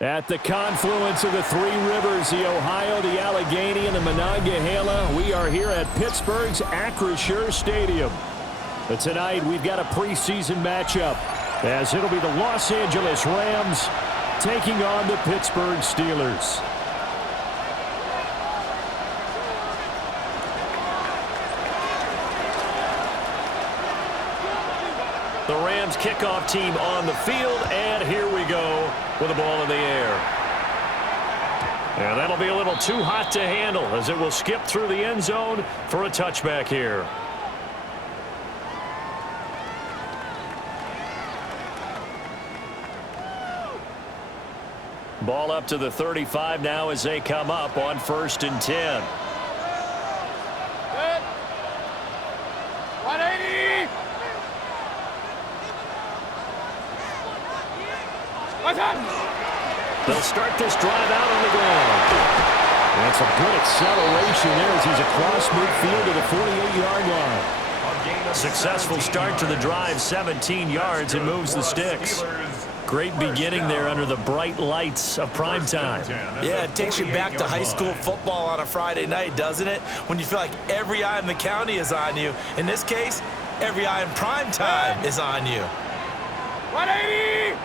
At the confluence of the three rivers, the Ohio, the Allegheny, and the Monongahela, we are here at Pittsburgh's Acrisure Stadium. But tonight, we've got a preseason matchup, as it'll be the Los Angeles Rams taking on the Pittsburgh Steelers. The Rams kickoff team on the field, and here we go with the ball in the air. And that'll be a little too hot to handle as it will skip through the end zone for a touchback here. Ball up to the 35 now as they come up on 1st and 10. Good. 180. They'll start this drive out on the ground. That's a good acceleration there as he's across midfield to the 48-yard line. Successful start to the drive, 17 yards, and moves the sticks. Great beginning there under the bright lights of primetime. Yeah, it takes you back to high school football on a Friday night, doesn't it? When you feel like every eye in the county is on you. In this case, every eye in primetime is on you. 180.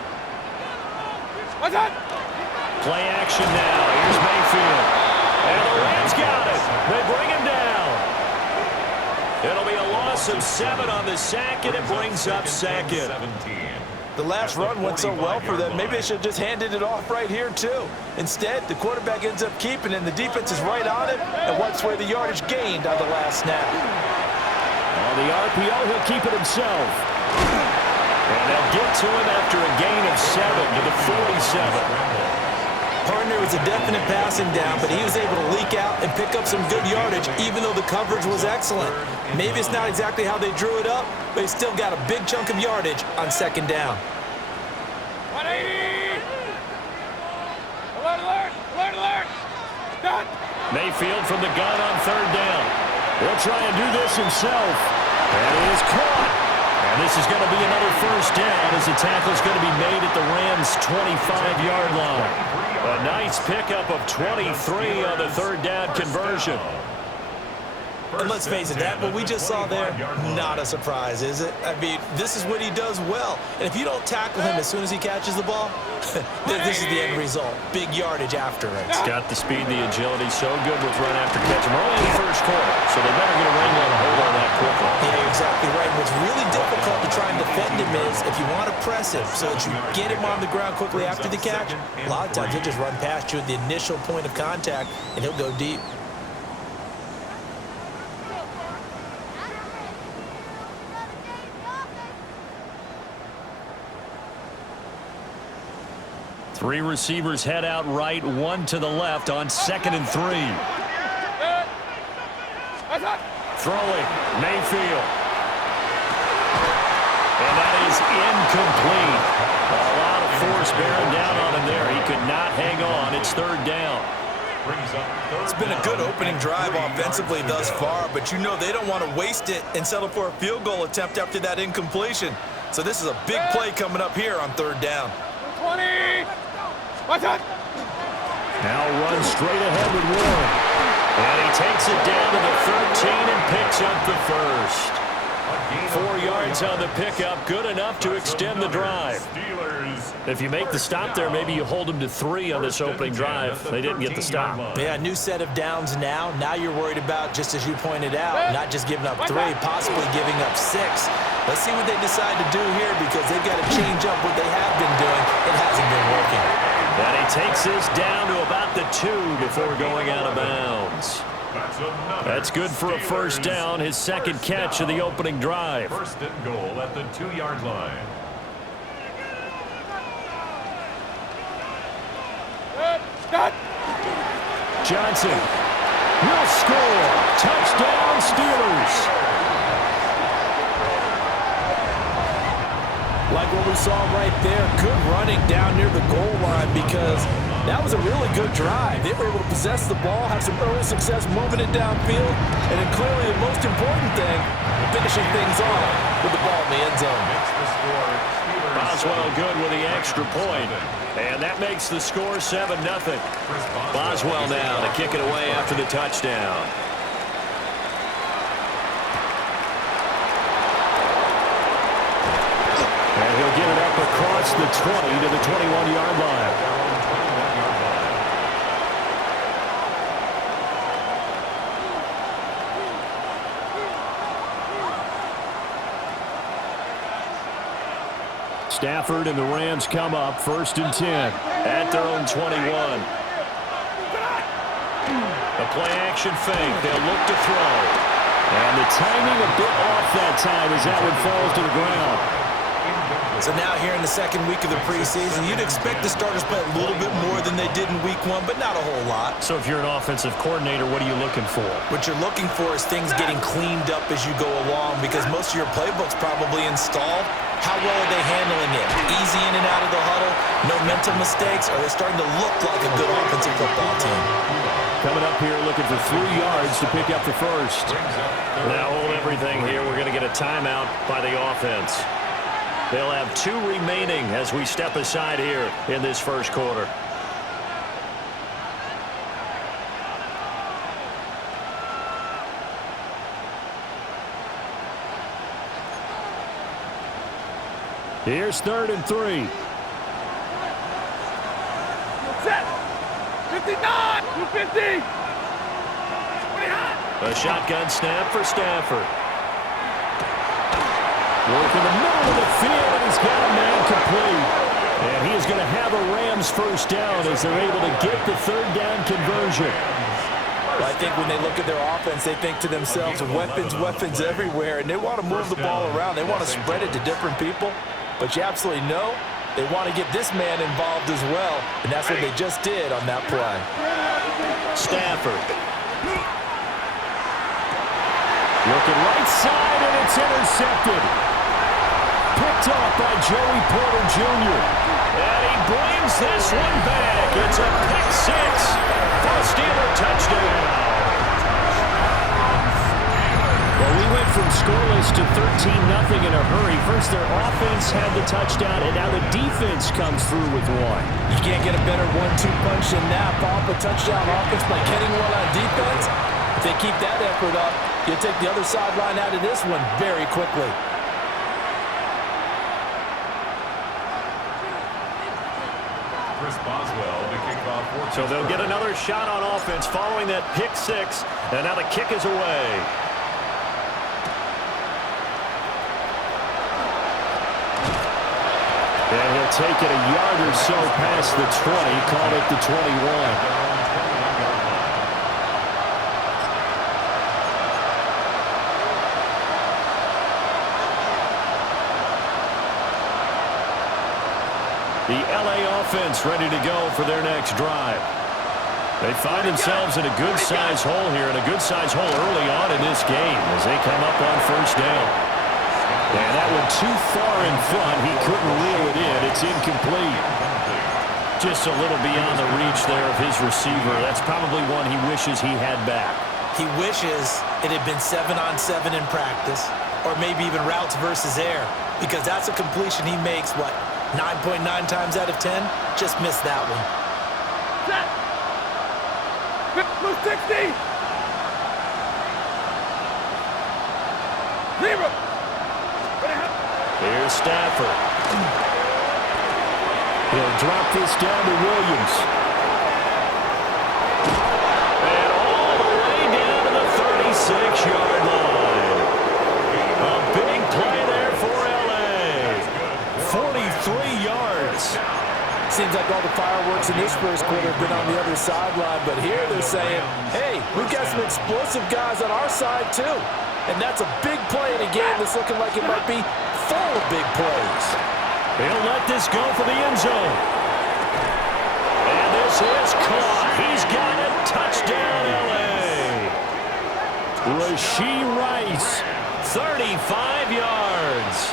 What's up? Play action now. Here's Mayfield. And the Rams got it. They bring him down. It'll be a loss of 7 on the sack, and it brings up second. The last run went so well for them, maybe they should have just handed it off right here, too. Instead, the quarterback ends up keeping it, and the defense is right on it and wipes away the yardage gained on the last snap. On the RPO, he'll keep it himself. And they'll get to him after a gain of 7 to the 47. Partner was a definite passing down, but he was able to leak out and pick up some good yardage, even though the coverage was excellent. Maybe it's not exactly how they drew it up, but he still got a big chunk of yardage on 2nd down. 180! Alert, alert, alert, alert! Done! Mayfield from the gun on 3rd down. He'll try and do this himself. And it is caught. And this is going to be another 1st down as the tackle is going to be made at the Rams' 25-yard line. A nice pickup of 23 on the 3rd down conversion. And let's face it, that what we just saw there, not a surprise, is it? I mean, this is what he does well. And if you don't tackle him as soon as he catches the ball, this is the end result. Big yardage after it. He's got the speed, the agility, so good with run after catch. We're only in the 1st quarter, so they better get a ring on a hold on that quickly. Yeah, exactly right. What's really difficult to try and defend him is if you want to press him so that you get him on the ground quickly after the catch, a lot of times he'll just run past you at the initial point of contact, and he'll go deep. Three receivers head out right, one to the left on 2nd and 3. Throwing, Mayfield. And that is incomplete. A lot of force bearing down on him there. He could not hang on. It's 3rd down. It's been a good opening drive offensively thus far, but you know they don't want to waste it and settle for a field goal attempt after that incompletion. So this is a big play coming up here on 3rd down. 20! What's up? Now runs straight ahead with Warren. And he takes it down to the 13 and picks up the 1st. 4 yards on the pickup, good enough to extend the drive. If you make the stop there, maybe you hold them to 3 on this opening drive. They didn't get the stop. Yeah, new set of downs now. Now you're worried about, just as you pointed out, not just giving up 3, possibly giving up 6. Let's see what they decide to do here because they've got to change up what they have been doing. It hasn't been working. And he takes this down to about the 2 before going out of bounds. That's good for a 1st down, his 2nd catch of the opening drive. 1st and goal at the 2-yard line. Johnson will score. Touchdown, Steelers. Like what we saw right there, good running down near the goal line because that was a really good drive. They were able to possess the ball, have some early success moving it downfield, and then clearly the most important thing, finishing things off with the ball in the end zone. About a Boswell good with the extra point. And that makes the score 7-0. Boswell now to kick it away after the touchdown. And he'll get it up across the 20 to the 21-yard line. Stafford and the Rams come up 1st and 10 at their own 21. A play-action fake. They'll look to throw. And the timing a bit off that time as that one falls to the ground. So now here in the second week of the preseason, you'd expect the starters play a little bit more than they did in week 1, but not a whole lot. So if you're an offensive coordinator, what are you looking for? What you're looking for is things getting cleaned up as you go along, because most of your playbook's probably installed. How well are they handling it? Easy in and out of the huddle? No mental mistakes? Are they starting to look like a good offensive football team? Coming up here looking for 3 yards to pick up the first. Now hold everything here. We're going to get a timeout by the offense. They'll have 2 remaining as we step aside here in this first quarter. Here's 3rd and 3. Set. 59. 250. A shotgun snap for Stafford. Working the middle of the field, and he's got a man complete. And he is going to have a Rams first down as they're able to get the 3rd down conversion. Well, I think when they look at their offense, they think to themselves, weapons everywhere, and they want to move the ball around. They want to spread it to different people. But you absolutely know they want to get this man involved as well, and that's what they just did on that play. Stafford. Looking right side, and it's intercepted. Picked off by Joey Porter Jr. And he brings this one back. It's a pick 6 for a Steeler touchdown. Well, we went from scoreless to 13-0 in a hurry. First, their offense had the touchdown, and now the defense comes through with one. You can't get a better 1-2 punch than that. Off a touchdown offense by getting one on defense. If they keep that effort up, you'll take the other sideline out of this one very quickly. So they'll get another shot on offense following that pick 6, and now the kick is away. And he'll take it a yard or so past the 20, call it the 21. The LA offense ready to go for their next drive. They find themselves in a good-sized hole here, and a good-sized hole early on in this game as they come up on first down. And that one too far in front. He couldn't reel it in. It's incomplete. Just a little beyond the reach there of his receiver. That's probably one he wishes he had back. He wishes it had been 7-on-7 in practice, or maybe even routes versus air, because that's a completion he makes, 9.9 times out of 10? Just missed that one. Set. 60. 0. Here's Stafford. He'll drop this down to Williams. And all the way down to the 36-yard line. A big play there for LA. 43 yards. Seems like all the fireworks in this first quarter have been on the other sideline, but here they're saying, hey, we've got some explosive guys on our side too. And that's a big play in a game that's looking like it might be full of big plays. They'll let this go for the end zone. And this is caught. He's got it. Touchdown, LA. Rashee Rice, 35 yards.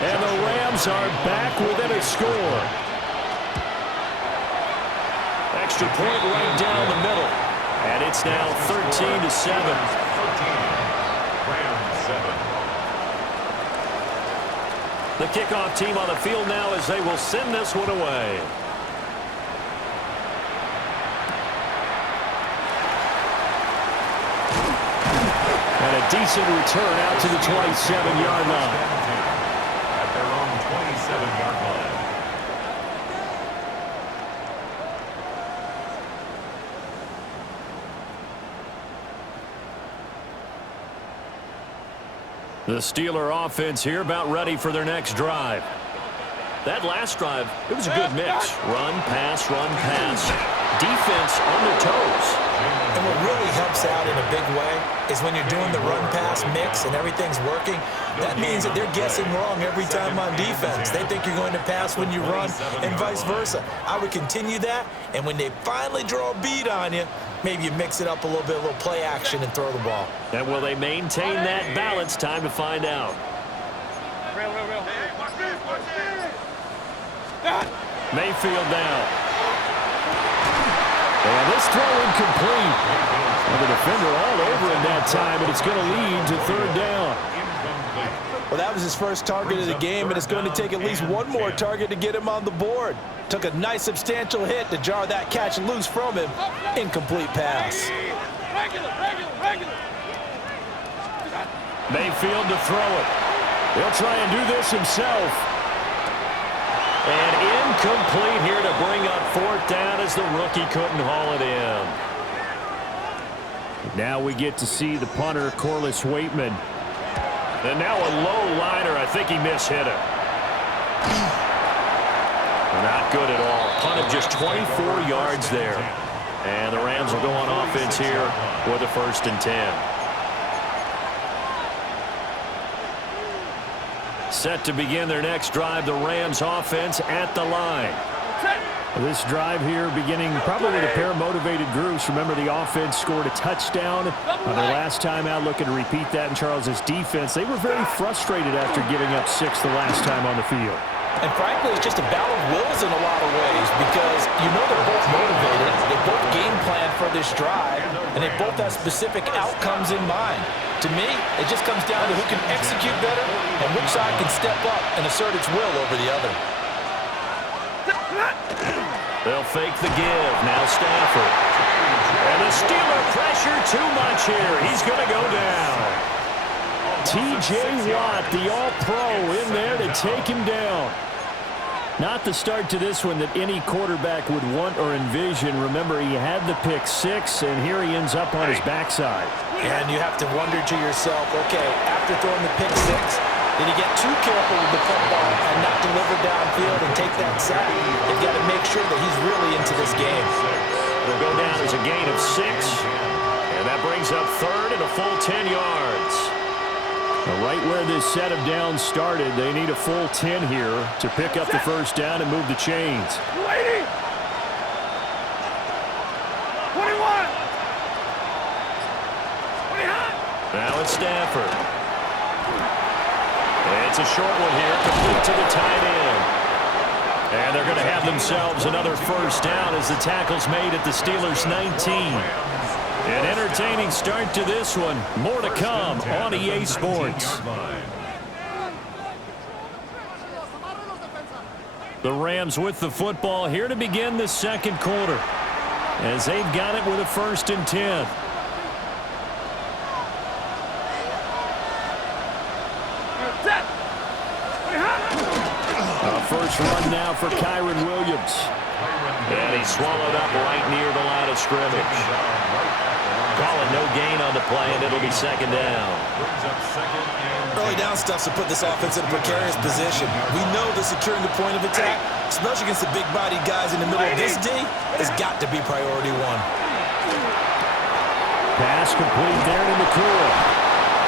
And the Rams are back within a score. Extra point right down the middle. And it's now 13-7. Rams 7. The kickoff team on the field now as they will send this one away. And a decent return out to the 27-yard line. At their own 27-yard line. The Steeler offense here about ready for their next drive. That last drive, it was a good mix. Run, pass, defense on their toes. And what really helps out in a big way is when you're doing the run-pass mix and everything's working, that means that they're guessing wrong every time on defense. They think you're going to pass when you run and vice versa. I would continue that, and when they finally draw a beat on you, maybe you mix it up a little bit, a little play action, and throw the ball. And will they maintain that balance? Time to find out. Mayfield down. And this throw incomplete. And the defender all over him that time, and it's going to lead to third down. Well, that was his first target of the game, and it's going to take at least one more target to get him on the board. Took a nice substantial hit to jar that catch loose from him. Incomplete pass. Mayfield to throw it. He'll try and do this himself. And incomplete here to bring up fourth down as the rookie couldn't haul it in. Now we get to see the punter, Corliss Waitman. And now a low liner. I think he mishit it. Not good at all. Punt of just 24 yards there. And the Rams will go on offense here with a 1st and 10. Set to begin their next drive, the Rams offense at the line. This drive here beginning probably with a pair of motivated groups. Remember, the offense scored a touchdown on their last time out. Looking to repeat that in Charles's defense. They were very frustrated after giving up 6 the last time on the field. And frankly, it's just a battle of wills in a lot of ways because you know they're both motivated. They both game plan for this drive, and they both have specific outcomes in mind. To me, it just comes down to who can execute better and which side can step up and assert its will over the other. They'll fake the give. Now Stafford. And the Steeler pressure too much here. He's going to go down. T.J. Watt, the All-Pro, in there to take him down. Not the start to this one that any quarterback would want or envision. Remember, he had the pick 6, and here he ends up on his backside. And you have to wonder to yourself, okay, after throwing the pick 6, did he get too careful with the football and not deliver downfield and take that sack? They've got to make sure that he's really into this game. It'll go down as a gain of 6, and that brings up 3rd and a full 10 yards. Right where this set of downs started, they need a full 10 here to pick up the 1st down and move the chains. 21. Now it's Stafford. It's a short one here, complete to the tight end. And they're going to have themselves another 1st down as the tackle's made at the Steelers' 19. An entertaining start to this one. More to come on EA Sports. The Rams with the football here to begin the 2nd quarter, as they've got it with a 1st and 10. First run now for Kyron Williams. And he's swallowed up right near the line of scrimmage. Calling no gain on the play, and it'll be 2nd down. Early down stuff to put this offense in a precarious position. We know that securing the point of attack, especially against the big-bodied guys in the middle of this D, has got to be priority 1. Pass complete there to McCool.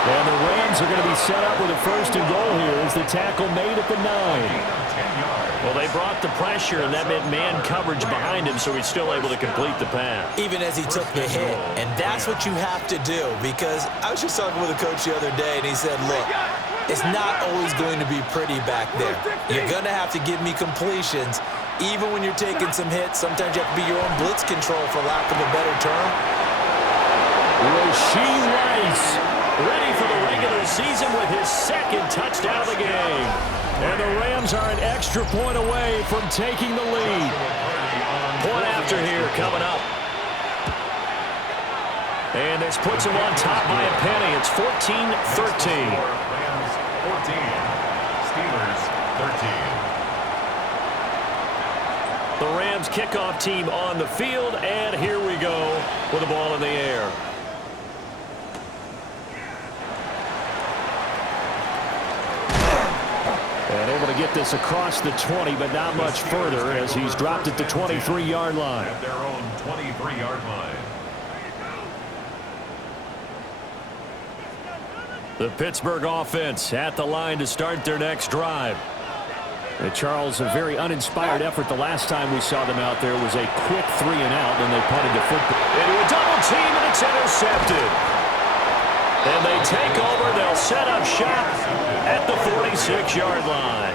And the Rams are going to be set up with a 1st and goal here as the tackle made at the 9. Well, they brought the pressure, and that meant man coverage behind him, so he's still able to complete the pass. Even as he took the hit. And that's what you have to do, because I was just talking with a coach the other day, and he said, look, it's not always going to be pretty back there. You're going to have to give me completions. Even when you're taking some hits, sometimes you have to be your own blitz control, for lack of a better term. Rasheed Rice ready for the regular the season with his second touchdown of the game. And the Rams are an extra point away from taking the lead. Point after here coming up. And this puts him on top by a penny. It's 14-13. Rams 14, Steelers 13. The Rams kickoff team on the field, and here we go with the ball in the air. And able to get this across the 20, but not much further as he's dropped it to 23-yard line. At their own 23-yard line. The Pittsburgh offense at the line to start their next drive. And Charles, a very uninspired effort the last time we saw them out there was a quick 3-and-out, and they punted the football into a double team, and it's intercepted. And they take over. They'll set up shop at the 46-yard line.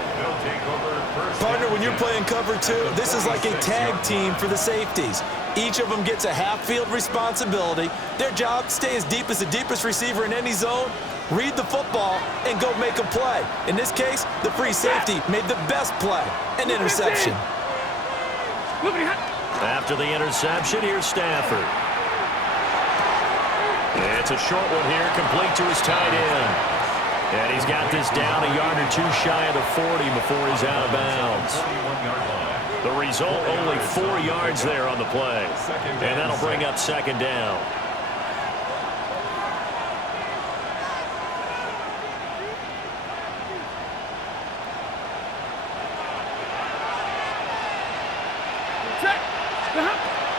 Partner, when you're playing cover two, this is like a tag team for the safeties. Each of them gets a half-field responsibility. Their job, stay as deep as the deepest receiver in any zone, read the football, and go make a play. In this case, the free safety made the best play, an interception. After the interception, here's Stafford. It's a short one here, complete to his tight end. And he's got this down a yard or two shy of the 40 before he's out of bounds. The result, only 4 yards there on the play. And that'll bring up second down.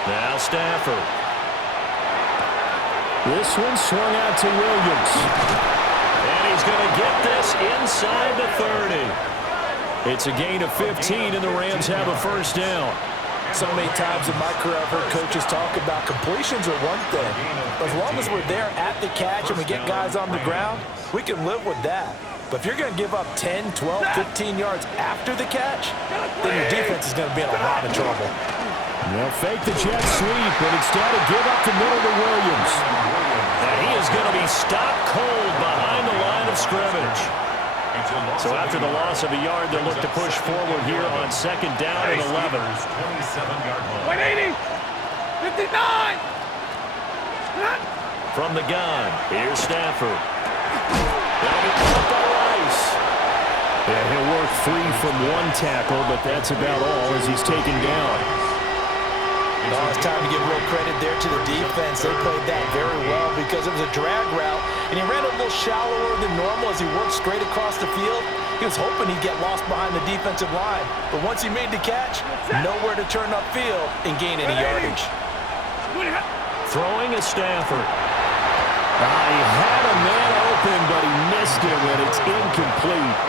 Now Stafford. This one swung out to Williams. And he's going to get this inside the 30. It's a gain of 15, and the Rams have a first down. So many times in my career I've heard coaches talk about completions are one thing. But as long as we're there at the catch and we get guys on the ground, we can live with that. But if you're going to give up 10, 12, 15 yards after the catch, then your defense is going to be in a lot of trouble. They'll fake the jet sweep, but instead of give up the middle to Williams. And he is going to be stopped cold behind the line of scrimmage. So after the loss of a yard, they'll look to push forward here on second down and 11. 180, 59. From the gun, here's Stafford. That'll be caught by Rice. Yeah, he'll work free from one tackle, but that's about all as he's taken down. Oh, it's time to give real credit there to the defense. They played that very well because it was a drag route, and he ran a little shallower than normal as he worked straight across the field. He was hoping he'd get lost behind the defensive line, but once he made the catch, nowhere to turn upfield and gain any yardage. Throwing is Stafford. He had a man open, but he missed him, and it's incomplete.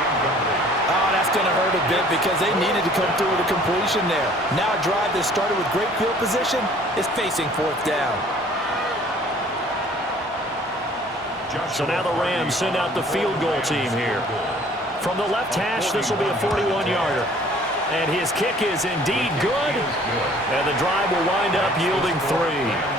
Oh, that's going to hurt a bit because they needed to come through with a completion there. Now a drive that started with great field position is facing fourth down. So now the Rams send out the field goal team here. From the left hash, this will be a 41-yarder. And his kick is indeed good. And the drive will wind up yielding 3.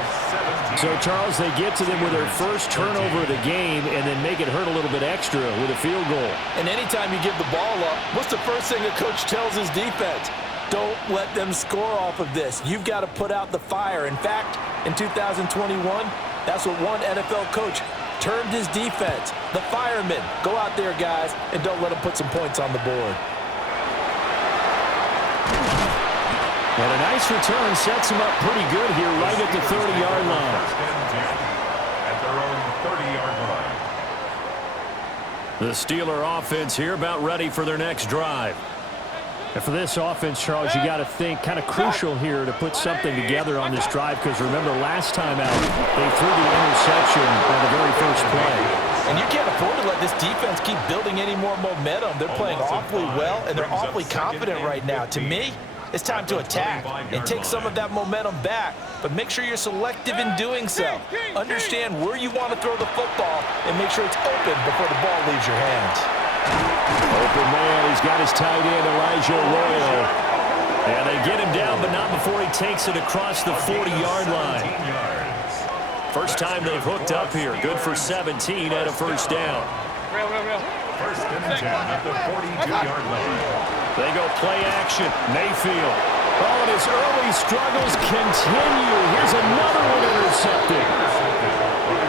So, Charles, they get to them with their first turnover of the game and then make it hurt a little bit extra with a field goal. And anytime you give the ball up, what's the first thing a coach tells his defense? Don't let them score off of this. You've got to put out the fire. In fact, in 2021, that's what one NFL coach termed his defense. The firemen. Go out there, guys, and don't let them put some points on the board. And a nice return sets him up pretty good here right at the 30-yard line. At their own 30-yard line. The Steeler offense here about ready for their next drive. And for this offense, Charles, you got to think kind of crucial here to put something together on this drive because remember last time out, they threw the interception on the very first play. And you can't afford to let this defense keep building any more momentum. They're playing awfully well, and they're awfully confident right now. To me, it's time to attack and take some of that momentum back, but make sure you're selective in doing so. Understand where you want to throw the football and make sure it's open before the ball leaves your hands. Open man, he's got his tight end, Elijah Arroyo. And they get him down, but not before he takes it across the 40-yard line. First time they've hooked up here. Good for 17 and a first down. First and 10 at the 42-yard line. They go play action. Mayfield. Oh, and his early struggles continue. Here's another one intercepted.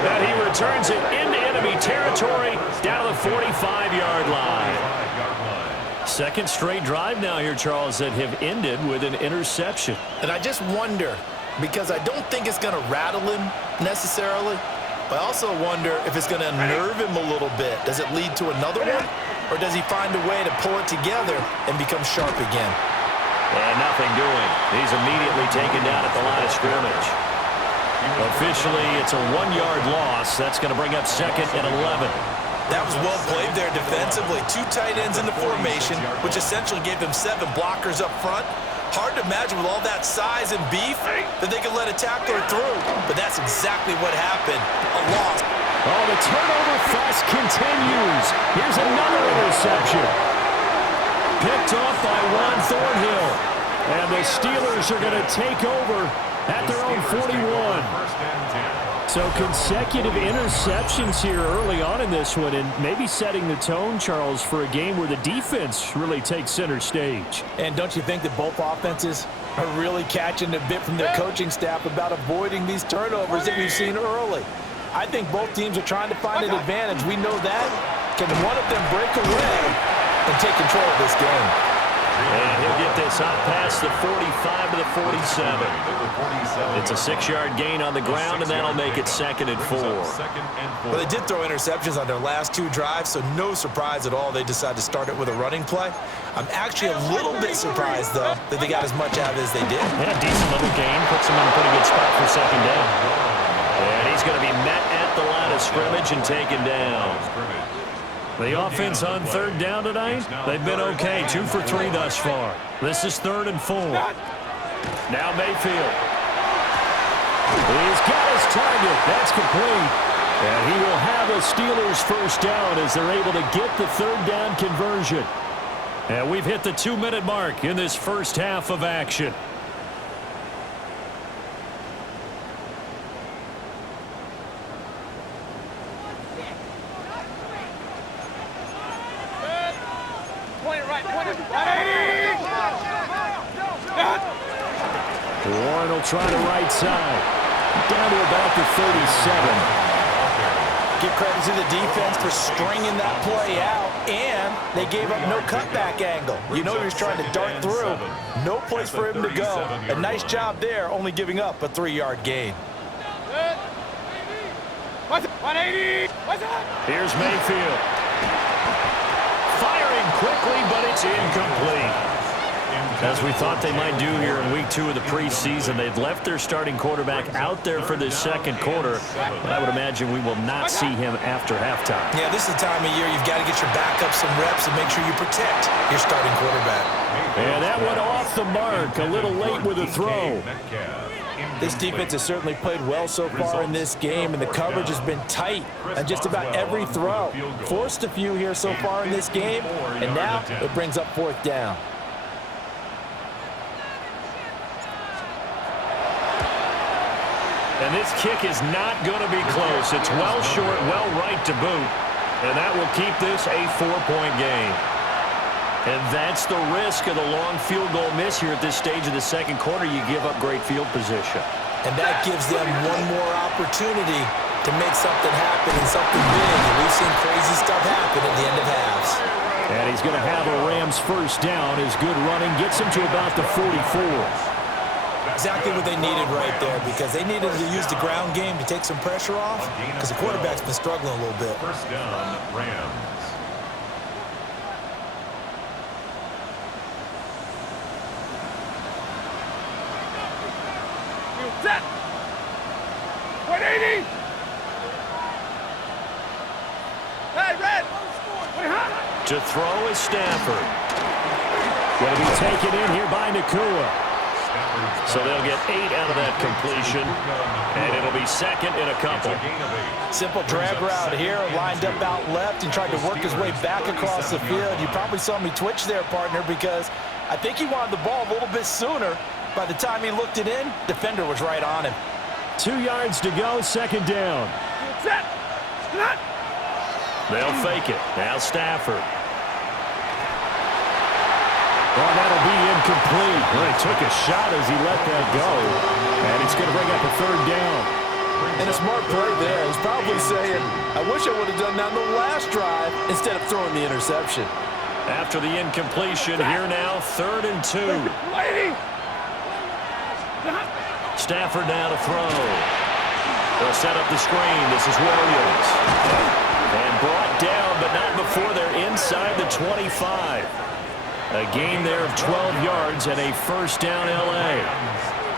And he returns it into enemy territory down to the 45-yard line. Second straight drive now here, Charles, that have ended with an interception. And I just wonder, because I don't think it's going to rattle him necessarily, but I also wonder if it's going to unnerve him a little bit. Does it lead to another one? Or does he find a way to pull it together and become sharp again? And nothing doing. He's immediately taken down at the line of scrimmage. Officially, it's a 1-yard loss. That's going to bring up second and 11. That was well played there defensively. 2 tight ends in the formation, which essentially gave them 7 blockers up front. Hard to imagine with all that size and beef that they could let a tackler through. But that's exactly what happened. A loss. Oh, the turnover fest continues. Here's another interception. Picked off by Ron Thornhill. And the Steelers are going to take over at their own 41. So consecutive interceptions here early on in this one, and maybe setting the tone, Charles, for a game where the defense really takes center stage. And don't you think that both offenses are really catching a bit from their coaching staff about avoiding these turnovers that we've seen early? I think both teams are trying to find an advantage. We know that. Can one of them break away and take control of this game? And he'll get this out past the 45 to the 47. It's a 6-yard gain on the ground, and that'll make it second and 4. Well, they did throw interceptions on their last 2 drives, so no surprise at all they decided to start it with a running play. I'm actually a little bit surprised, though, that they got as much out of it as they did. Yeah, decent little gain. Puts them in a pretty good spot for second down. And he's going to be met at the line of scrimmage and taken down. The offense on third down tonight, they've been okay. 2 for 3 thus far. This is 3rd and 4. Now Mayfield. He's got his target. That's complete. And he will have a Steelers first down as they're able to get the 3rd down conversion. And we've hit the 2-minute mark in this first half of action. Warren will try the right side. Down to about the 37. Give credit to the defense for stringing that play out, and they gave up no cutback angle. You know he was trying to dart through. No place for him to go. A nice job there, only giving up a 3-yard gain. 180. What's up? Here's Mayfield. Firing quickly, but it's incomplete. As we thought they might do here in week 2 of the preseason, they've left their starting quarterback out there for this second quarter. But I would imagine we will not see him after halftime. Yeah, this is the time of year you've got to get your backup some reps and make sure you protect your starting quarterback. And that went off the mark. A little late with a throw. This defense has certainly played well so far in this game, and the coverage has been tight on just about every throw. Forced a few here so far in this game, and now it brings up 4th down. And this kick is not going to be close. It's well short, well right to boot. And that will keep this a 4-point game. And that's the risk of the long field goal miss here at this stage of the second quarter. You give up great field position. And that gives them one more opportunity to make something happen and something big. And we've seen crazy stuff happen at the end of halves. And he's going to have a Rams first down. His good running gets him to about the 44. Exactly what they needed right there, because they needed to use the ground game to take some pressure off, because the quarterback's been struggling a little bit. First down, Rams. Set. 180. Hey, red. To throw is Stafford. Going to be taken in here by Nakua. So they'll get 8 out of that completion, and it'll be second in a couple. Simple drag route here, lined up out left and tried to work his way back across the field. You probably saw me twitch there, partner, because I think he wanted the ball a little bit sooner. By the time he looked it in, defender was right on him. 2 yards to go, second down. Set. They'll fake it. Now Stafford. Well, that'll be incomplete. Well, he took a shot as he let that go. And it's going to bring up a third down. And a smart play there. He's probably saying, I wish I would have done that on the last drive instead of throwing the interception. After the incompletion, here now, 3rd and 2. Stafford now to throw. They'll set up the screen. This is Williams. And brought down, but not before they're inside the 25. A gain there of 12 yards and a first down L.A.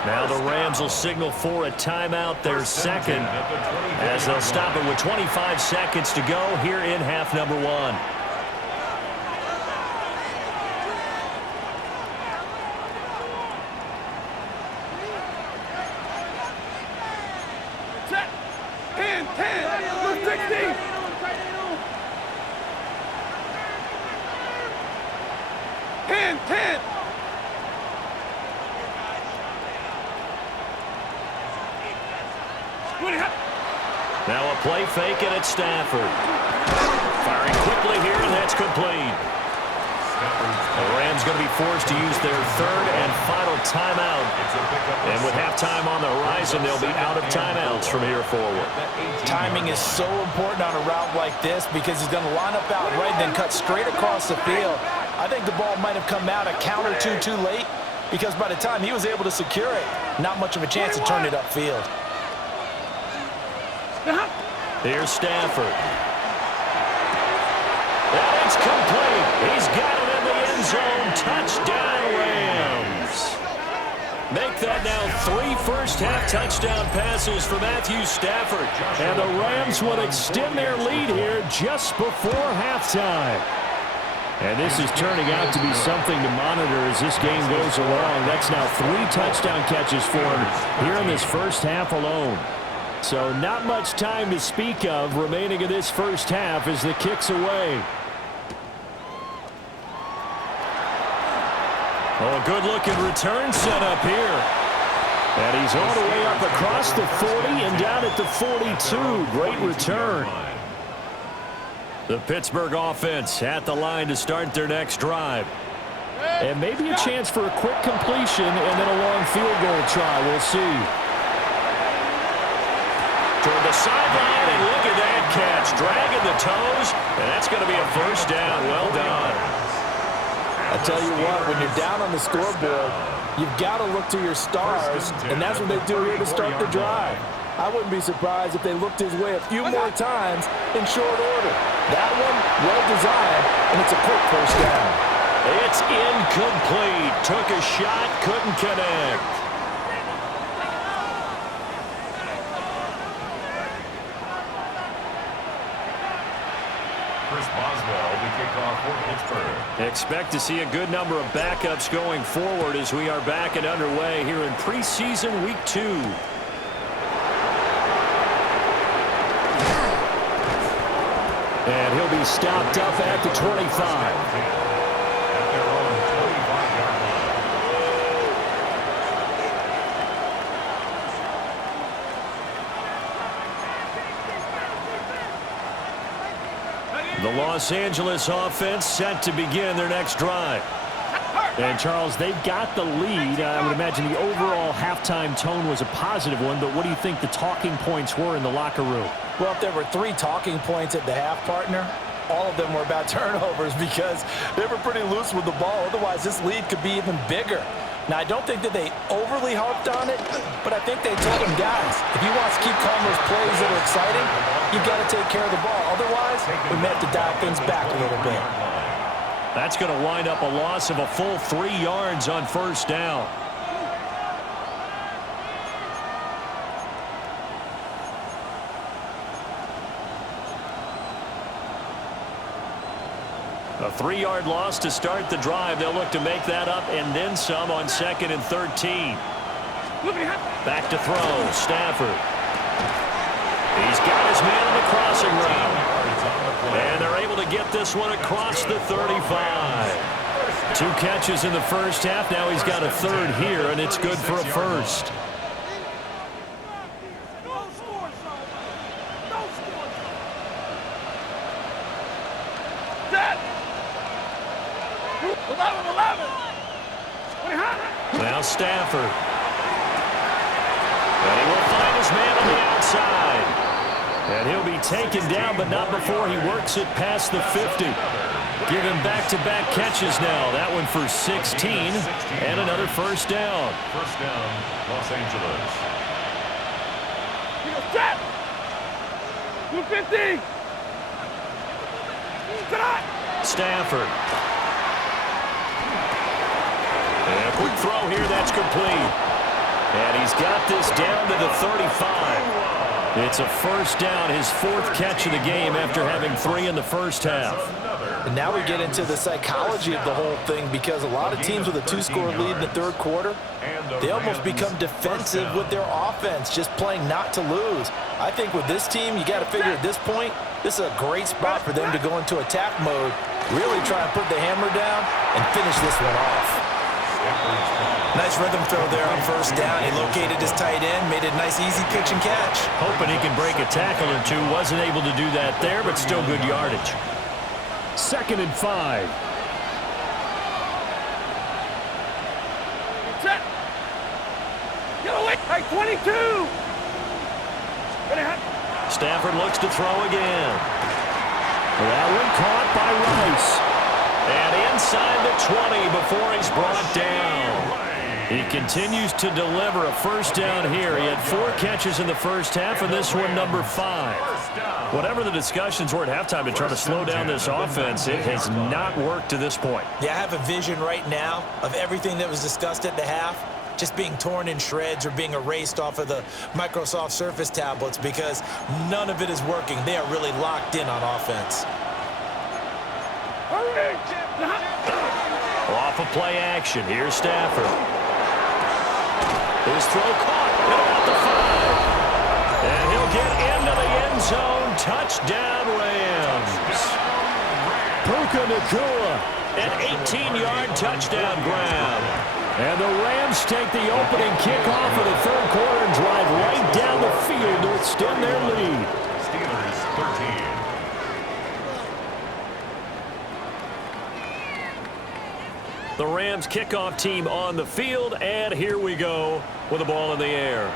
Now the Rams will signal for a timeout, their second, as they'll stop it with 25 seconds to go here in half number 1. Set. 10, 10, 60. Now a play fake, and it's Stafford. Firing quickly here, and that's complete. The Rams going to be forced to use their 3rd and final timeout. And with halftime on the horizon, they'll be out of timeouts from here forward. Timing is so important on a route like this because he's going to line up out right and then cut straight across the field. I think the ball might have come out a count or two too late because by the time he was able to secure it, not much of a chance to turn it upfield. Here's Stafford. And it's complete. He's got it in the end zone. Touchdown, Rams. Make that now 3 first-half touchdown passes for Matthew Stafford. And the Rams will extend their lead here just before halftime. And this is turning out to be something to monitor as this game goes along. That's now 3 touchdown catches for him here in this first half alone. So not much time to speak of remaining in this first half as the kick's away. Oh, a good-looking return set up here. And he's all the way up across the 40 and down at the 42. Great return. The Pittsburgh offense at the line to start their next drive. And maybe a chance for a quick completion and then a long field goal try. We'll see. Toward the sideline, and look at that catch. Dragging the toes, and that's going to be a first down. Well done. I tell you what, when you're down on the scoreboard, you've got to look to your stars, and that's what they do here to start the drive. I wouldn't be surprised if they looked his way a few more times in short order. That one, well designed, and it's a quick first down. It's incomplete. Took a shot, couldn't connect. Expect to see a good number of backups going forward as we are back and underway here in preseason week 2. And he'll be stopped up at the 25. The Los Angeles offense set to begin their next drive. And, Charles, they've got the lead. I would imagine the overall halftime tone was a positive one, but what do you think the talking points were in the locker room? Well, if there were 3 talking points at the half, partner, all of them were about turnovers because they were pretty loose with the ball. Otherwise, this lead could be even bigger. Now, I don't think that they overly harped on it, but I think they told them, guys, if you want to keep calling those plays that are exciting, you've got to take care of the ball. Otherwise, we may have to dial things back a little bit. That's going to wind up a loss of a full 3 yards on first down. A 3-yard loss to start the drive. They'll look to make that up and then some on 2nd and 13. Back to throw. Stafford. He's got his man on the crossing route. And they're able to get this one across the 35. 2 catches in the first half. Now he's got a 3rd here, and it's good for a first. set. 11. Now Stafford. And he will find his man on the outside. And he'll be taken down, but not before he works it past the 50. Give him back-to-back catches now. That one for 16 and another first down. First down, Los Angeles. Set. 250. Stafford. And a quick throw here, that's complete. And he's got this down to the 35. It's a first down, his fourth catch of the game after having 3 in the first half. And now we get into the psychology of the whole thing, because a lot of teams with a 2-score lead in the third quarter, they almost become defensive with their offense, just playing not to lose. I think with this team, you got to figure at this point, this is a great spot for them to go into attack mode, really try and put the hammer down and finish this one off. Nice rhythm throw there on first down. He located his tight end, made a nice easy pitch and catch. Hoping he can break a tackle or two. Wasn't able to do that there, but still good yardage. 2nd and 5. Set. Get away. Hey, 22. Stafford looks to throw again. That one caught by Rice. And inside the 20 before he's brought down. He continues to deliver a first down here. He had 4 catches in the first half, and this one number 5. Whatever the discussions were at halftime to try to slow down this offense, it has not worked to this point. Yeah, I have a vision right now of everything that was discussed at the half just being torn in shreds or being erased off of the Microsoft Surface tablets, because none of it is working. They are really locked in on offense. Off of play action. Here's Stafford. His throw caught at about the 5. And he'll get into the end zone. Touchdown, Rams. Puka Nacua, an 18-yard touchdown grab. And the Rams take the opening kickoff of the third quarter and drive right down the field to extend their lead. Steelers 13. The Rams kickoff team on the field, and here we go with the ball in the air.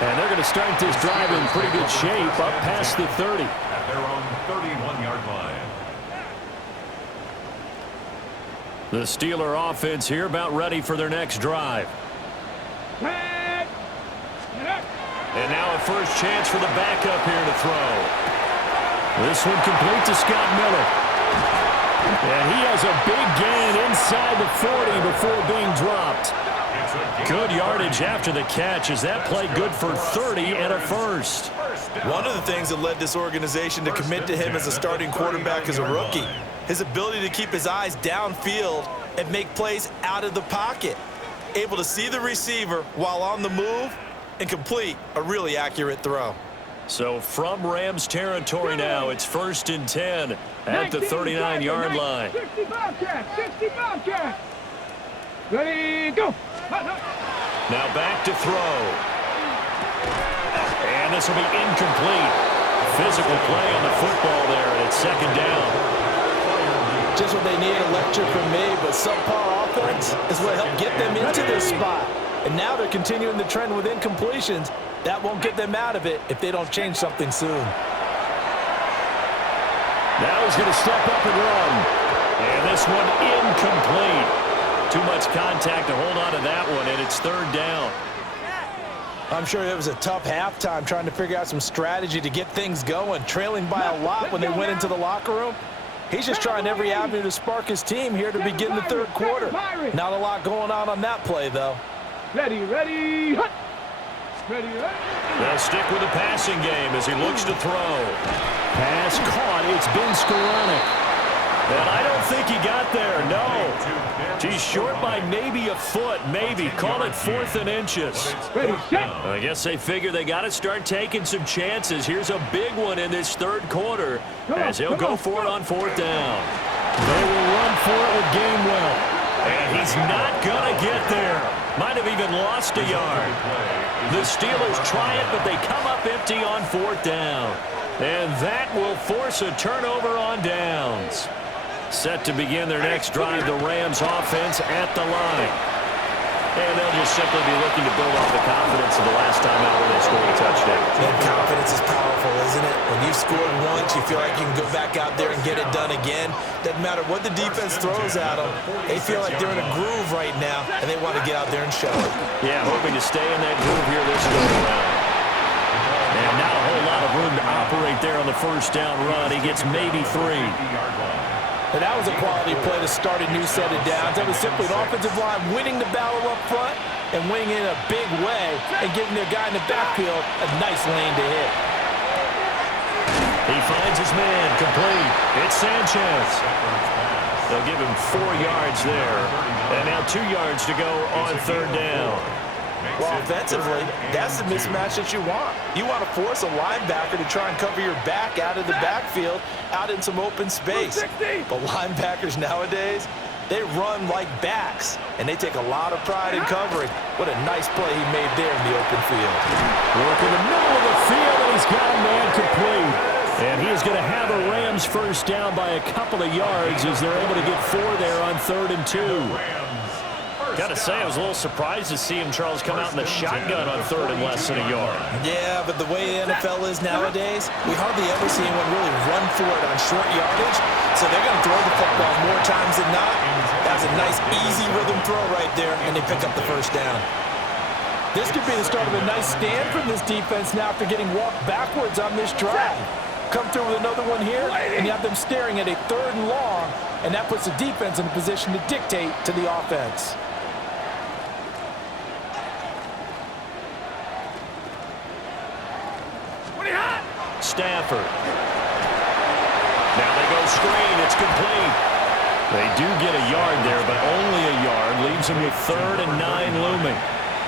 And they're going to start this drive in pretty good shape, up past the 30. At their own 31-yard line. The Steeler offense here about ready for their next drive. And now a first chance for the backup here to throw. This one complete to Scott Miller. And he has a big gain inside the 40 before being dropped. Good yardage after the catch. Is that play good for 30 and a first? One of the things that led this organization to commit to him as a starting quarterback as a rookie, his ability to keep his eyes downfield and make plays out of the pocket. Able to see the receiver while on the move and complete a really accurate throw. So from Rams territory now, it's 1st and 10 at the 39-yard line. 60 Bobcats. Ready, go. Now back to throw. And this will be incomplete. Physical play on the football there, and it's 2nd down. Just what they need, a lecture from me, but subpar offense is what helped get them into this spot. And now they're continuing the trend with incompletions. That won't get them out of it if they don't change something soon. Now he's going to step up and run. And this one incomplete. Too much contact to hold on to that one, and it's 3rd down. I'm sure it was a tough halftime trying to figure out some strategy to get things going, trailing by a lot when they went into the locker room. He's just trying every avenue to spark his team here to begin the third quarter. Not a lot going on that play, though. Ready. Ready, They'll stick with the passing game as he looks to throw. Pass caught. It's been Skoranek. And I don't think he got there, no. He's short by maybe a foot, maybe. Call it 4th and inches. Ready, set. I guess they figure they got to start taking some chances. Here's a big one in this third quarter as he'll go for it on 4th down. They will run for it with Gainwell. And he's not going to get there. Might have even lost a yard. The Steelers try it, but they come up empty on 4th down. And that will force a turnover on downs. Set to begin their next drive, the Rams offense at the line. And they'll just simply be looking to build off the confidence of the last time out when they scored a touchdown. And confidence is powerful, isn't it? When you've scored once, you feel like you can go back out there and get it done again. Doesn't matter what the defense throws at them. They feel like they're in a groove right now, and they want to get out there and show it. Yeah, hoping to stay in that groove here this go around. And not a whole lot of room to operate there on the first down run. He gets maybe 3. And that was a quality play to start a new set of downs. That was simply an offensive line winning the battle up front and winning in a big way and giving their guy in the backfield a nice lane to hit. He finds his man, complete. It's Sanchez. They'll give him 4 yards there. And now 2 yards to go on 3rd down. Well, offensively, that's the mismatch that you want. You want to force a linebacker to try and cover your back out of the backfield, out in some open space. But linebackers nowadays, they run like backs, and they take a lot of pride in covering. What a nice play he made there in the open field. Work in the middle of the field, and he's got a man complete. And he is going to have a Rams first down by a couple of yards as they're able to get 4 there on 3rd and 2. Got to say, I was a little surprised to see him, Charles, come out in the shotgun on 3rd and less than a yard. Yeah, but the way the NFL is nowadays, we hardly ever see anyone really run for it on short yardage. So they're going to throw the football more times than not. That's a nice, easy rhythm throw right there, and they pick up the first down. This could be the start of a nice stand from this defense now after getting walked backwards on this drive. Come through with another one here, and you have them staring at a 3rd and long, and that puts the defense in a position to dictate to the offense. Stafford. Now they go screen. It's complete. They do get a yard there, but only a yard. Leaves them with 3rd and 9 looming.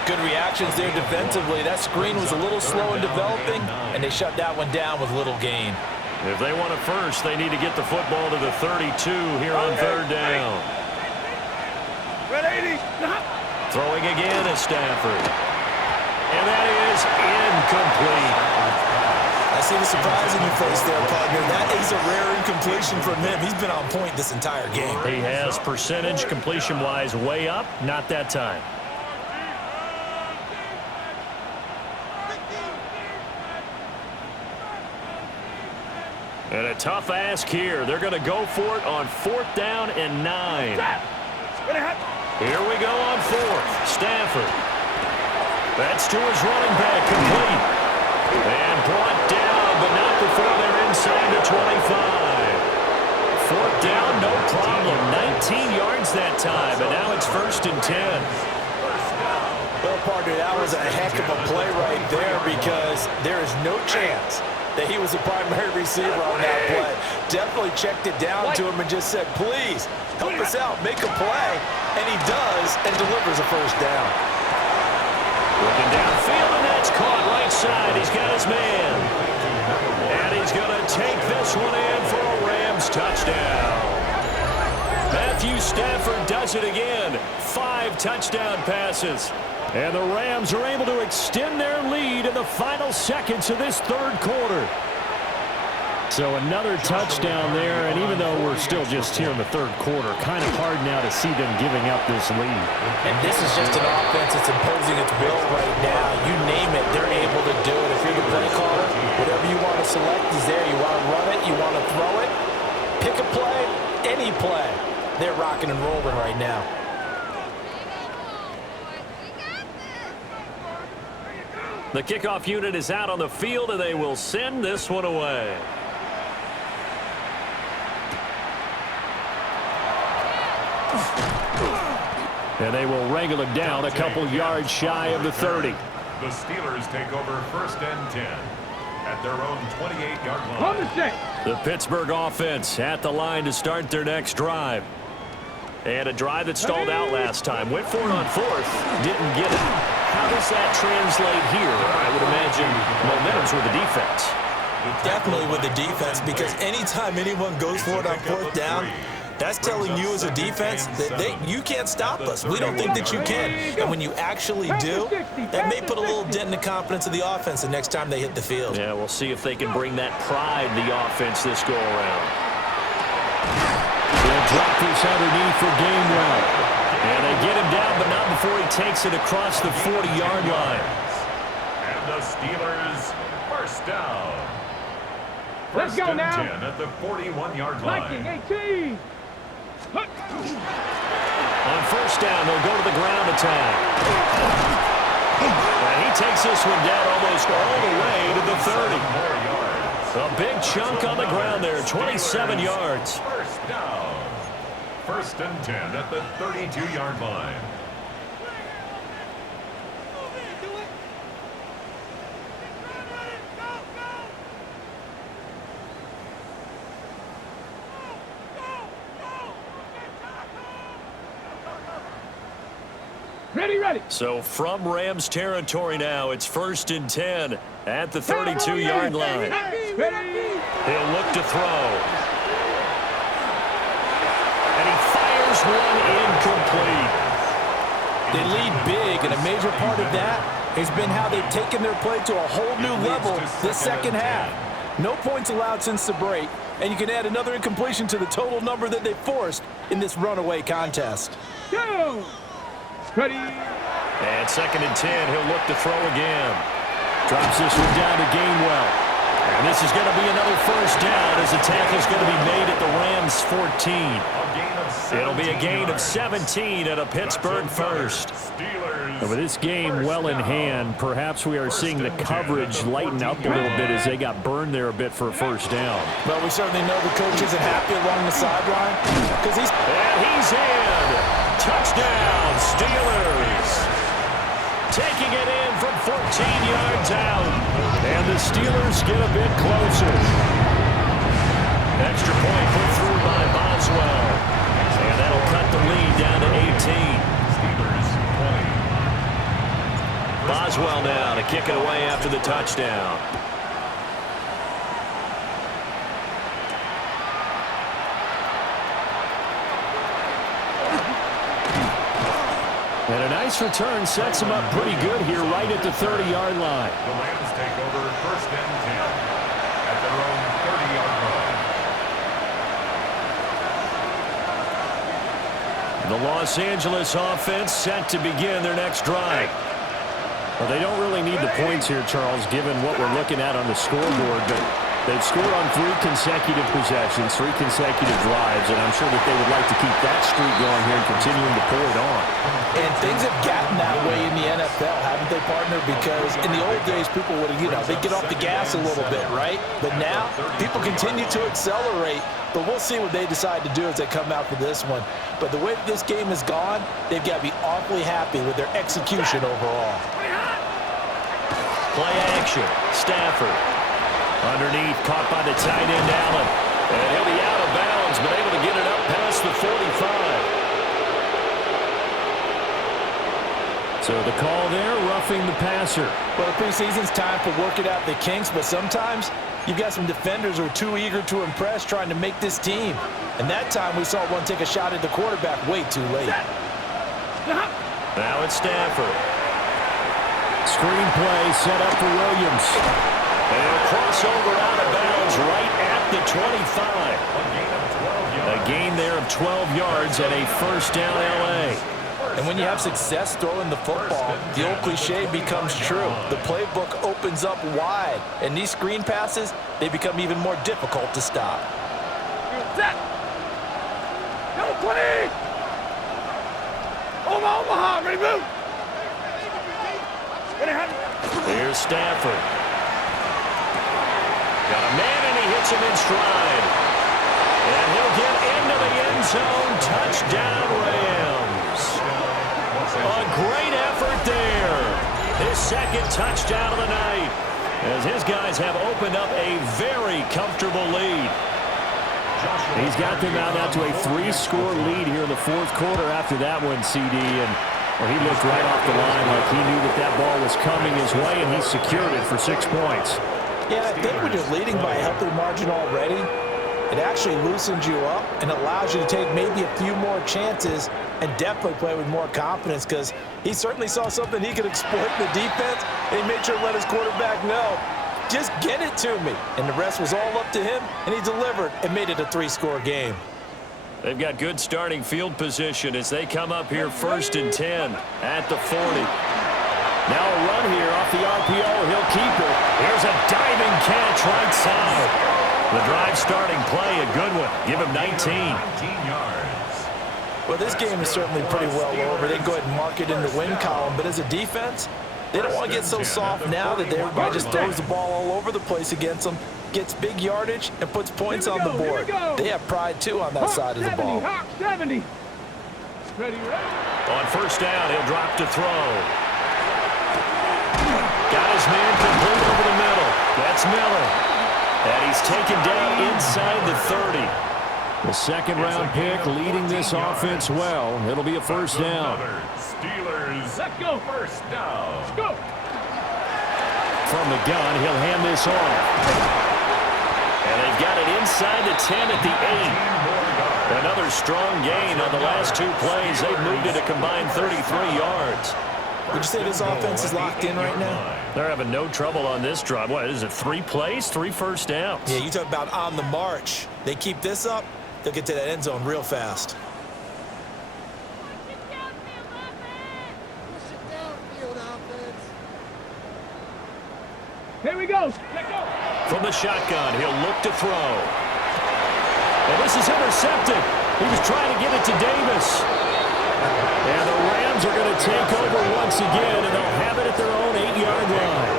Good reactions there defensively. That screen was a little slow in developing, and they shut that one down with little gain. If they want it first, they need to get the football to the 32 here on 3rd down. Throwing again is Stafford. And that is incomplete. I see the surprise in your face there, partner. That is a rare incompletion from him. He's been on point this entire game. He has percentage completion-wise way up. Not that time. And a tough ask here. They're going to go for it on 4th down and 9. Here we go on 4th. Stafford. That's to his running back, complete. And brought down, but not before they're inside the 25. 4th down, no problem. 19 yards that time, and now it's 1st and 10. Well, partner, that was a heck of a play right there because there is no chance that he was the primary receiver on that play. Definitely checked it down to him and just said, please, help us out, make a play. And he does and delivers a first down. Looking downfield, and that's caught right side. He's got his man. And he's going to take this one in for a Rams touchdown. Matthew Stafford does it again. 5 touchdown passes. And the Rams are able to extend their lead in the final seconds of this 3rd quarter. So another touchdown there, and even though we're still just here in the 3rd quarter, kind of hard now to see them giving up this lead. And this is just an offense that's imposing its will right now. You name it, they're able to do it. If you're the play caller, whatever you want to select is there. You want to run it, you want to throw it, pick a play, any play. They're rocking and rolling right now. The kickoff unit is out on the field, and they will send this one away. And they will wrangle it down a couple yards shy of the 30. The Steelers take over 1st and 10 at their own 28-yard line. The Pittsburgh offense at the line to start their next drive. And a drive that stalled out last time. Went for it on 4th. Didn't get it. How does that translate here? I would imagine momentum's with the defense. Definitely with the defense, because anytime anyone goes for it on 4th down, That's telling you as a defense that you can't stop us. We don't think that you can. And when you actually do, that may put a little dent in the confidence of the offense the next time they hit the field. Yeah, we'll see if they can bring that pride in the offense this go-around. They'll drop this underneath for Gainwell. And they get him down, but not before he takes it across the 40-yard line. And the Steelers first down. Let's go now. 10 at the 41-yard line. Viking 18. On first down, they'll go to the ground attack. And he takes this one down almost all the way to the 30. A big chunk on the ground there, 27 yards. First down. First and 10 at the 32-yard line. Ready, ready. So from Rams territory now, it's first and 10 at the 32-yard line. Ready. He'll look to throw. And he fires one incomplete. They lead big, and a major part of that has been how they've taken their play to a whole new level this second half. No points allowed since the break, and you can add another incompletion to the total number that they forced in this runaway contest. Go. Ready. And second and 10, he'll look to throw again. Drops this one down to Gainwell. And this is going to be another first down as the tackle's going to be made at the Rams 14. It'll be a gain of 17 at a Pittsburgh first. And with this game well in hand, perhaps we are seeing the coverage lighten up a little bit as they got burned there a bit for a first down. Well, we certainly know the coach isn't happy along the sideline because he's... And he's in. Touchdown, Steelers. Taking it in from 14 yards out. And the Steelers get a bit closer. Extra point put through by Boswell. And that'll cut the lead down to 18. Steelers 20. Boswell now to kick it away after the touchdown. And a nice return sets him up pretty good here right at the 30-yard line. The Rams take over first and 10 at their own 30-yard line. The Los Angeles offense set to begin their next drive. Well, they don't really need the points here, Charles, given what we're looking at on the scoreboard, but they've scored on 3 consecutive possessions, 3 consecutive drives, and I'm sure that they would like to keep that streak going here and continuing to pour it on. And things have gotten that way in the NFL, haven't they, partner? Because in the old days, people would, they'd get off the gas a little bit, right? But now, people continue to accelerate. But we'll see what they decide to do as they come out for this one. But the way that this game has gone, they've got to be awfully happy with their execution overall. Play action. Stafford. Underneath, caught by the tight end, Allen. And he'll be out of bounds, but able to get it up past the 45. So the call there, roughing the passer. Well, the preseason's time for working out the kinks, but sometimes you've got some defenders who are too eager to impress trying to make this team. And that time we saw one take a shot at the quarterback way too late. Now it's Stafford. Screen play set up for Williams. And he'll cross over out of bounds right at the 25. A gain there of 12 yards and a first down L.A. And when you have success throwing the football, the old cliche becomes true. The playbook opens up wide, and these screen passes, they become even more difficult to stop. Set. Number 20. Omaha, ready, move. Here's Stafford. Got a man, and he hits him in stride. And he'll get into the end zone. Touchdown, Rams. A great effort there. His second touchdown of the night, as his guys have opened up a very comfortable lead. He's got them out now to a 3-score lead here in the fourth quarter after that one, CD. And well, he looked right off the line like he knew that that ball was coming his way, and he secured it for 6 points. Yeah, I think when you're leading by a healthy margin already, It actually loosens you up and allows you to take maybe a few more chances and definitely play with more confidence, because he certainly saw something he could exploit in the defense, and he made sure to let his quarterback know, just get it to me. And the rest was all up to him, and he delivered and made it a 3-score game. They've got good starting field position as they come up here 1st and 10 at the 40. Now a run here off the RPO. He'll keep it. Here's a diving catch right side. The drive starting play, a good one. Give him 19. 19 yards. Well, this game is certainly pretty well over. They go ahead and mark it in the win column, but as a defense, they don't want to get so soft now that everybody just throws the ball all over the place against them, gets big yardage, and puts points on the board. They have pride, too, on that side of the ball. 70. Ready, ready. On 1st down, he'll drop to throw. Got his man complete over the middle. That's Miller. And he's taken down inside the 30. The 2nd-round pick leading this offense well. It'll be a 1st down. Steelers. Let's go. 1st down. Let's go. From the gun, he'll hand this off. And they've got it inside the 10 at the 8. Another strong gain on the last 2 plays. They've moved it a combined 33 yards. Would you say this offense is locked in right now? They're having no trouble on this drive. What is it, 3 plays, 3 first downs? Yeah, you talk about on the march. They keep this up, they'll get to that end zone real fast. Here we go. Let go. From the shotgun, he'll look to throw. And this is intercepted. He was trying to get it to Davis. And the Rams are going to take over once again, and they'll have it at their own 8-yard line.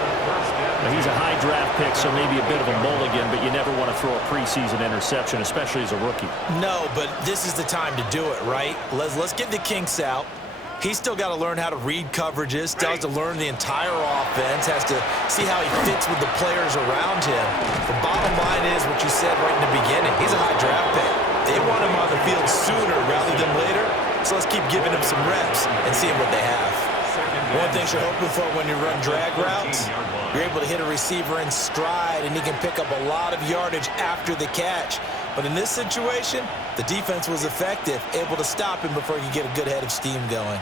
Now, he's a high draft pick, so maybe a bit of a mulligan, but you never want to throw a preseason interception, especially as a rookie. No, but this is the time to do it, right? Let's get the kinks out. He's still got to learn how to read coverages, still has to learn the entire offense, has to see how he fits with the players around him. The bottom line is what you said right in the beginning. He's a high draft pick. They want him on the field sooner rather than later, so let's keep giving him some reps and seeing what they have. One thing you're hoping for when you run drag routes, you're able to hit a receiver in stride, and he can pick up a lot of yardage after the catch. But in this situation, the defense was effective, able to stop him before he could get a good head of steam going.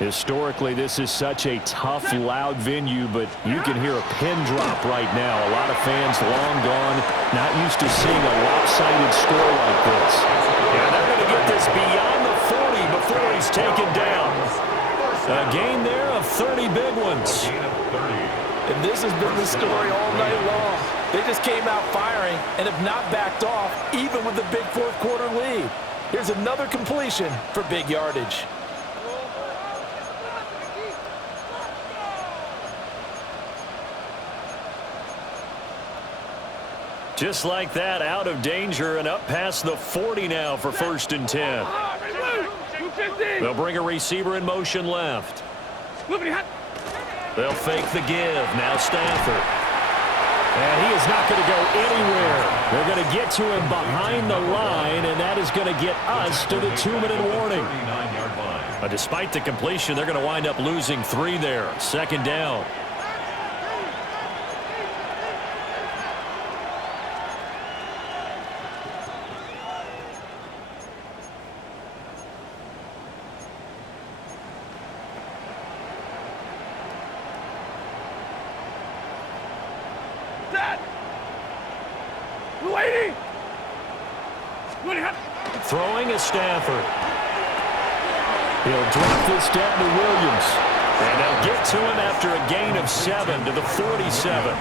Historically, this is such a tough, loud venue, but you can hear a pin drop right now. A lot of fans long gone, not used to seeing a lopsided score like this. And they're going to get this beyond the 40 before he's taken down. A gain there of 30 big ones. And this has been the story all night long. They just came out firing and have not backed off, even with the big fourth-quarter lead. Here's another completion for big yardage. Just like that, out of danger and up past the 40 now for 1st and 10. They'll bring a receiver in motion left. They'll fake the give. Now Stafford. And he is not going to go anywhere. They're going to get to him behind the line, and that is going to get us to the 2-minute warning. Despite the completion, they're going to wind up losing 3 there. 2nd down. Throwing is Stafford. He'll drop this down to Williams. And they'll get to him after a gain of 7 to the 47.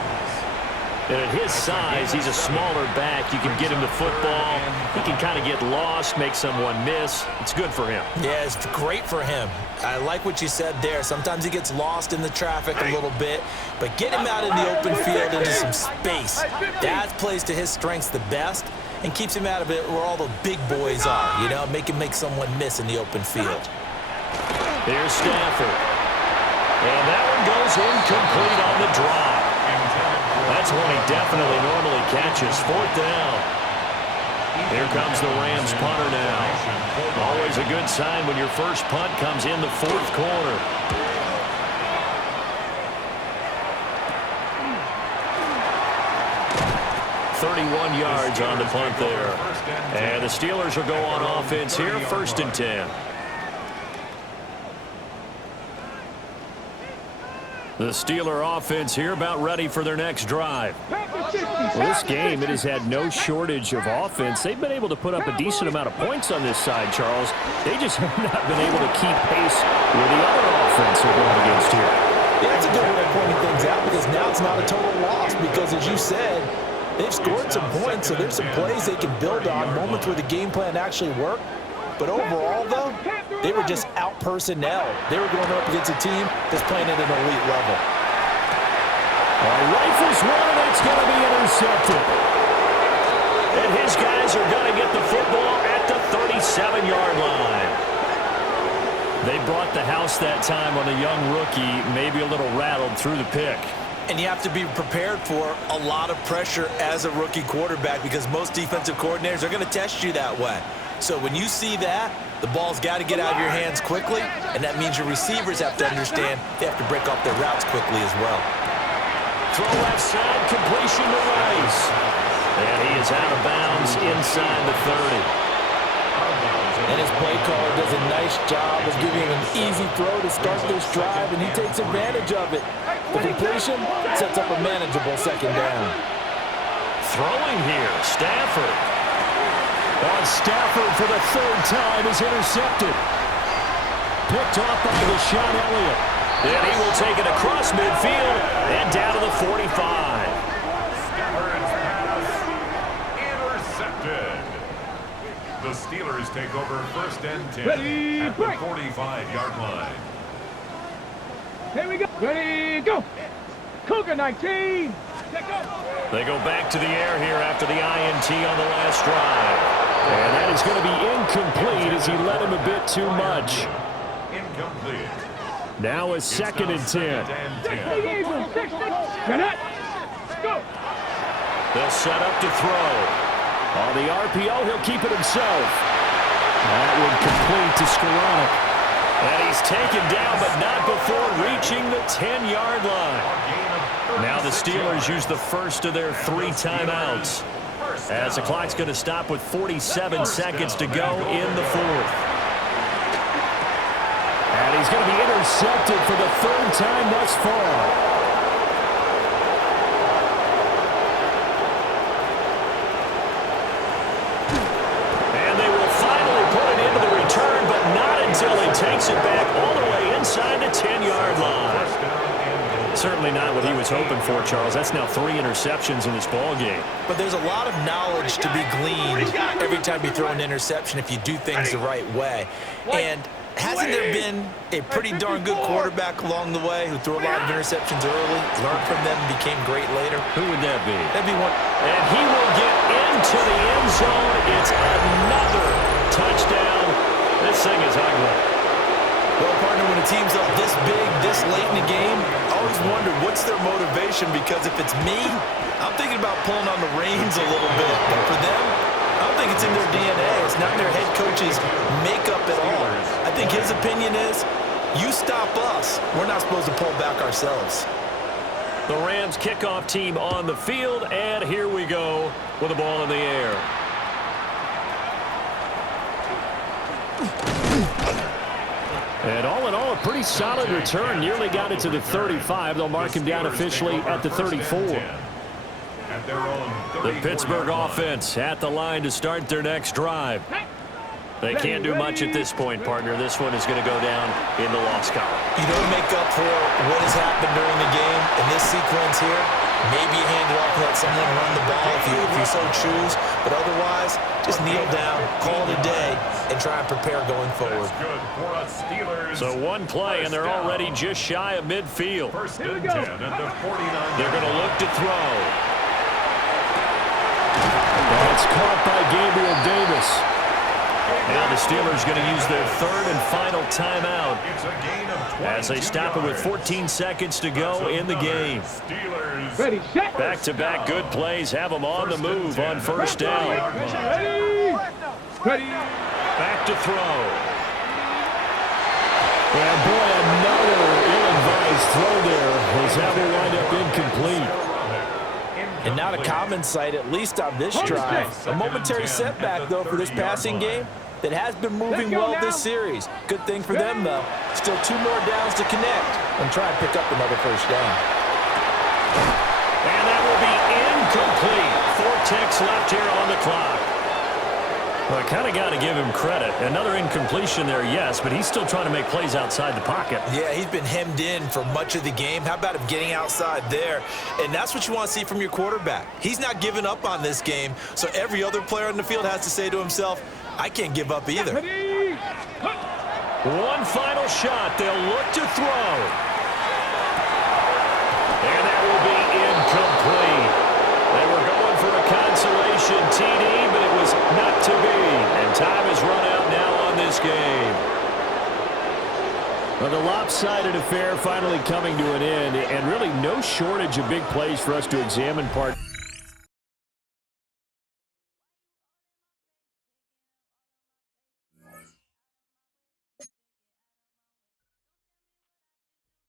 And at his size, he's a smaller back. You can get him the football. He can kind of get lost, make someone miss. It's good for him. Yeah, it's great for him. I like what you said there. Sometimes he gets lost in the traffic a little bit, but get him out in the open field into some space. That plays to his strengths the best and keeps him out of it where all the big boys are, you know, make him make someone miss in the open field. Here's Stafford. And that one goes incomplete on the drop. That's one he definitely normally catches. 4th down. Here comes the Rams punter now. Always a good sign when your first punt comes in the 4th quarter. 31 yards on the punt there. And the Steelers will go on offense here, 1st and 10. The Steeler offense here about ready for their next drive. Well, This game, it has had no shortage of offense. They've been able to put up a decent amount of points on this side, Charles. They just have not been able to keep pace with the other offense they're going against here. Yeah, that's a good way of pointing things out because now it's not a total loss because, as you said, they've scored some points, so there's some plays they can build on, moments where the game plan actually worked. But overall, though, they were just out-personnel. They were going up against a team that's playing at an elite level. Rifles one, and it's going to be intercepted. And his guys are going to get the football at the 37-yard line. They brought the house that time on a young rookie, maybe a little rattled through the pick. And you have to be prepared for a lot of pressure as a rookie quarterback because most defensive coordinators are going to test you that way. So when you see that, the ball's got to get out of your hands quickly, and that means your receivers have to understand they have to break off their routes quickly as well. Throw left side, completion to Rice. And he is out of bounds inside the 30. And his play caller does a nice job of giving him an easy throw to start this drive, and he takes advantage of it. The completion sets up a manageable 2nd down. Throwing here, Stafford. Stafford for the 3rd time is intercepted. Picked off by Deshaun Elliott. And he will take it across midfield and down to the 45. Stafford's pass intercepted. The Steelers take over 1st and 10 Ready, at the break. 45-yard line. Here we go. Ready, go. Cougar 19. Let go. They go back to the air here after the INT on the last drive. And that is going to be incomplete as he led him a bit too much. Incomplete. Now a 2nd and 10. 60 Eagles. 60. Cadet. Go. They'll set up to throw. On the RPO, he'll keep it himself. That one complete to Skoranek. And he's taken down, but not before reaching the 10-yard line. Now the Steelers use the first of their 3 timeouts, as the clock's going to stop with 47 seconds to go in the 4th. And he's going to be intercepted for the 3rd time thus far. Until he takes it back all the way inside the 10-yard line. Certainly not what he was hoping for, Charles. That's now 3 interceptions in this ball game. But there's a lot of knowledge to be gleaned every time you throw an interception if you do things the right way. And hasn't there been a pretty darn good quarterback along the way who threw a lot of interceptions early, learned from them, and became great later? Who would that be? That'd be one. And he will get into the end zone. It's another touchdown. This thing is ugly. Well, partner, when a team's up this big, this late in the game, I always wonder what's their motivation, because if it's me, I'm thinking about pulling on the reins a little bit. But for them, I don't think it's in their DNA. It's not in their head coach's makeup at all. I think his opinion is, you stop us, we're not supposed to pull back ourselves. The Rams kickoff team on the field, and here we go with the ball in the air. And all in all, a pretty solid return. Nearly got it to the 35. They'll mark him down officially at the 34. The Pittsburgh offense at the line to start their next drive. They can't do much at this point, partner. This one is going to go down in the loss column. You don't make up for what has happened during the game in this sequence here. Maybe you hand it off and let someone run the ball if you so choose. But otherwise, just kneel down, call it a day, and try and prepare going forward. So one play, and they're already just shy of midfield. First and 10 at the 49. They're going to look to throw. That's caught by Gabriel Davis. Now the Steelers going to use their 3rd and final timeout as they stop it with 14 seconds to go in the game. Ready, set. Back-to-back good plays have them on the move on 1st down. Ready. Ready. Back to throw. And boy, another ill-advised throw there as that will wind up incomplete. And not a common sight, at least on this drive. A momentary setback, though, for this passing game that has been moving well this series. Good thing for them, though. Still 2 more downs to connect and try and pick up another first down. And that will be incomplete. 4 ticks left here on the clock. Well, I kind of got to give him credit. Another incompletion there, yes, but he's still trying to make plays outside the pocket. Yeah, he's been hemmed in for much of the game. How about him getting outside there? And that's what you want to see from your quarterback. He's not giving up on this game, so every other player on the field has to say to himself, I can't give up either. One final shot. They'll look to throw. And that will be incomplete. They were going for a consolation TD, but it was not to be. And time has run out now on this game. Well, the lopsided affair finally coming to an end, and really no shortage of big plays for us to examine.